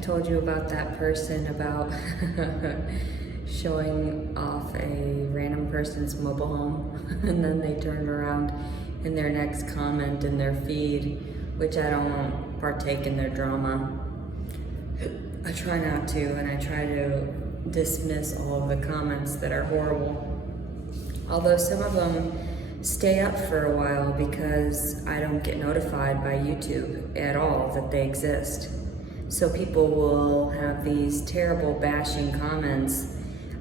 told you about that person about showing off a random person's mobile home and then they turned around in their next comment in their feed, which I don't partake in their drama. I try not to, and I try to dismiss all of the comments that are horrible. Although some of them stay up for a while because I don't get notified by YouTube at all that they exist. So people will have these terrible bashing comments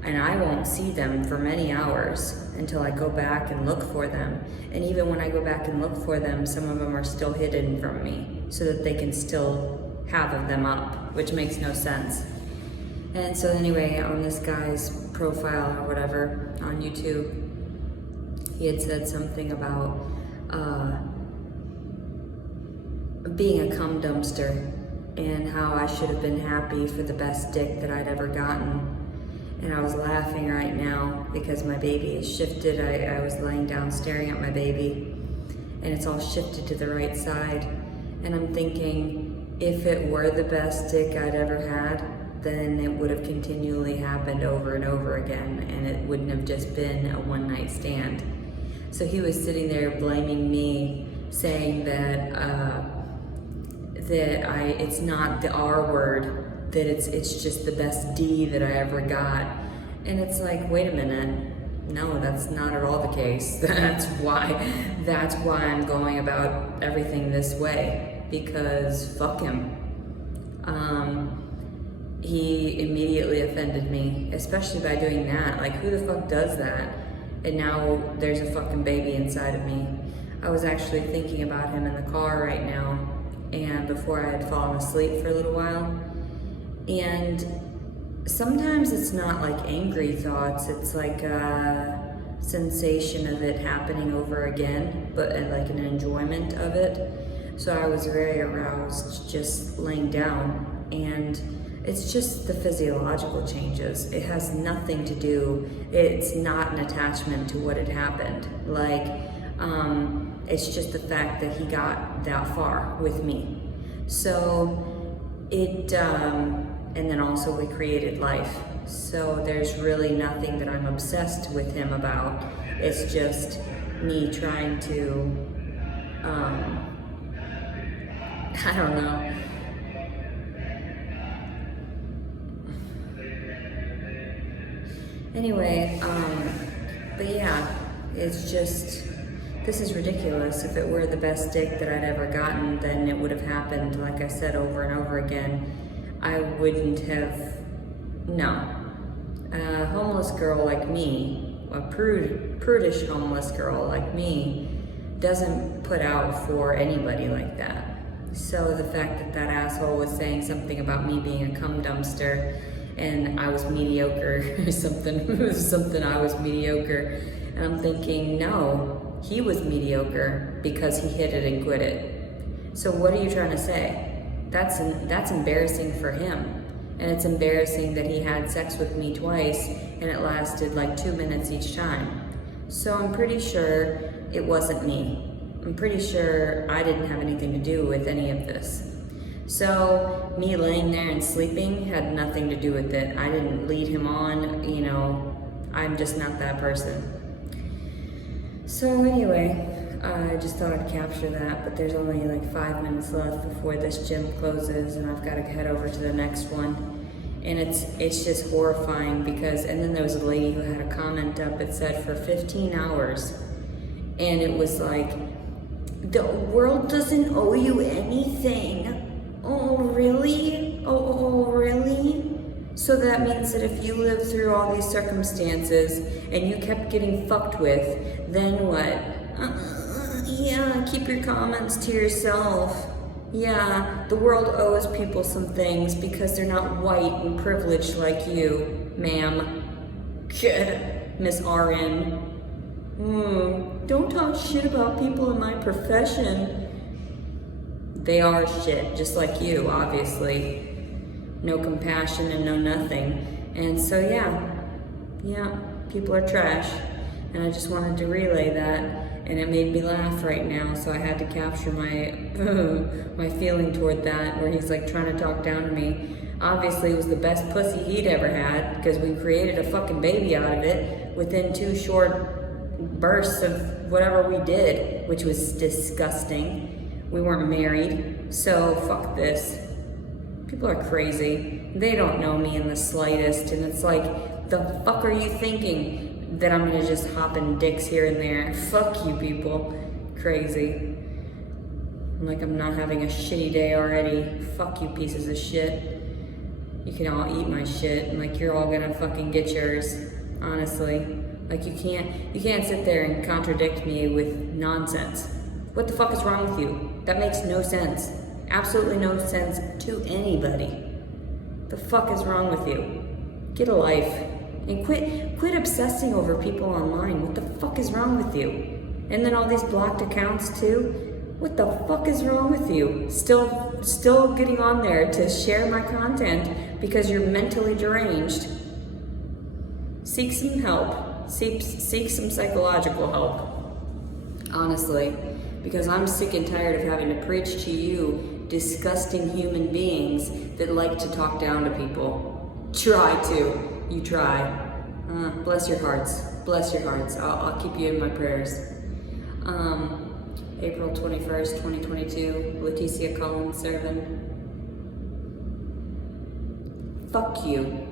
and I won't see them for many hours until I go back and look for them. And even when I go back and look for them, some of them are still hidden from me so that they can still have them up, which makes no sense. And so anyway, on this guy's profile or whatever on YouTube, he had said something about being a cum dumpster and how I should have been happy for the best dick that I'd ever gotten. And I was laughing right now because my baby is shifted. I was laying down staring at my baby and it's all shifted to the right side. And I'm thinking, if it were the best dick I'd ever had, then it would have continually happened over and over again and it wouldn't have just been a one-night stand. So he was sitting there blaming me, saying that it's not the R word, that it's just the best D that I ever got. And it's like, wait a minute, no, that's not at all the case. That's why I'm going about everything this way, because fuck him. He immediately offended me, especially by doing that. Like, who the fuck does that? And now there's a fucking baby inside of me. I was actually thinking about him in the car right now, and before I had fallen asleep for a little while. And sometimes it's not like angry thoughts, it's like a sensation of it happening over again, but like an enjoyment of it. So I was very aroused just laying down, and it's just the physiological changes. It has nothing to do, it's not an attachment to what had happened. Like, it's just the fact that he got that far with me. So it, and then also we created life. So there's really nothing that I'm obsessed with him about. It's just me trying to, I don't know. Anyway, but yeah, it's just, this is ridiculous. If it were the best dick that I'd ever gotten, then it would have happened, like I said, over and over again. I wouldn't have, no. A homeless girl like me, a prudish homeless girl like me, doesn't put out for anybody like that. So the fact that that asshole was saying something about me being a cum dumpster and I was mediocre or something, I was mediocre. And I'm thinking, no, he was mediocre because he hit it and quit it. So what are you trying to say? That's embarrassing for him. And it's embarrassing that he had sex with me twice and it lasted like 2 minutes each time. So I'm pretty sure it wasn't me. I'm pretty sure I didn't have anything to do with any of this. So me laying there and sleeping had nothing to do with it. I didn't lead him on, you know, I'm just not that person. So anyway, I just thought I'd capture that, but there's only like 5 minutes left before this gym closes and I've got to head over to the next one. And it's just horrifying because, and then there was a lady who had a comment up, it said for 15 hours. And it was like, the world doesn't owe you anything. Oh, really? Oh, really? So that means that if you lived through all these circumstances and you kept getting fucked with, then what? Yeah, keep your comments to yourself. Yeah, the world owes people some things because they're not white and privileged like you, ma'am. Miss RN. Don't talk shit about people in my profession. They are shit, just like you, obviously. No compassion and no nothing. And so yeah, people are trash. And I just wanted to relay that. and it made me laugh right now, so I had to capture my my feeling toward that, where he's like trying to talk down to me. Obviously it was the best pussy he'd ever had, because we created a fucking baby out of it within 2 short bursts of whatever we did, which was disgusting. We weren't married, so fuck this. People are crazy. They don't know me in the slightest, and it's like, the fuck are you thinking? That I'm gonna just hop in dicks here and there? Fuck you people. Crazy. Like I'm not having a shitty day already. Fuck you pieces of shit. You can all eat my shit, and like you're all gonna fucking get yours. Honestly. Like you can't sit there and contradict me with nonsense. What the fuck is wrong with you? That makes no sense. Absolutely no sense to anybody. The fuck is wrong with you? Get a life. And quit obsessing over people online. What the fuck is wrong with you? And then all these blocked accounts too. What the fuck is wrong with you? Still getting on there to share my content because you're mentally deranged. Seek some help. Seek some psychological help. Honestly. Because I'm sick and tired of having to preach to you disgusting human beings that like to talk down to people. Try to. You try. Bless your hearts. Bless your hearts. I'll keep you in my prayers. April 21st, 2022. Leticia Collins Servin. Fuck you.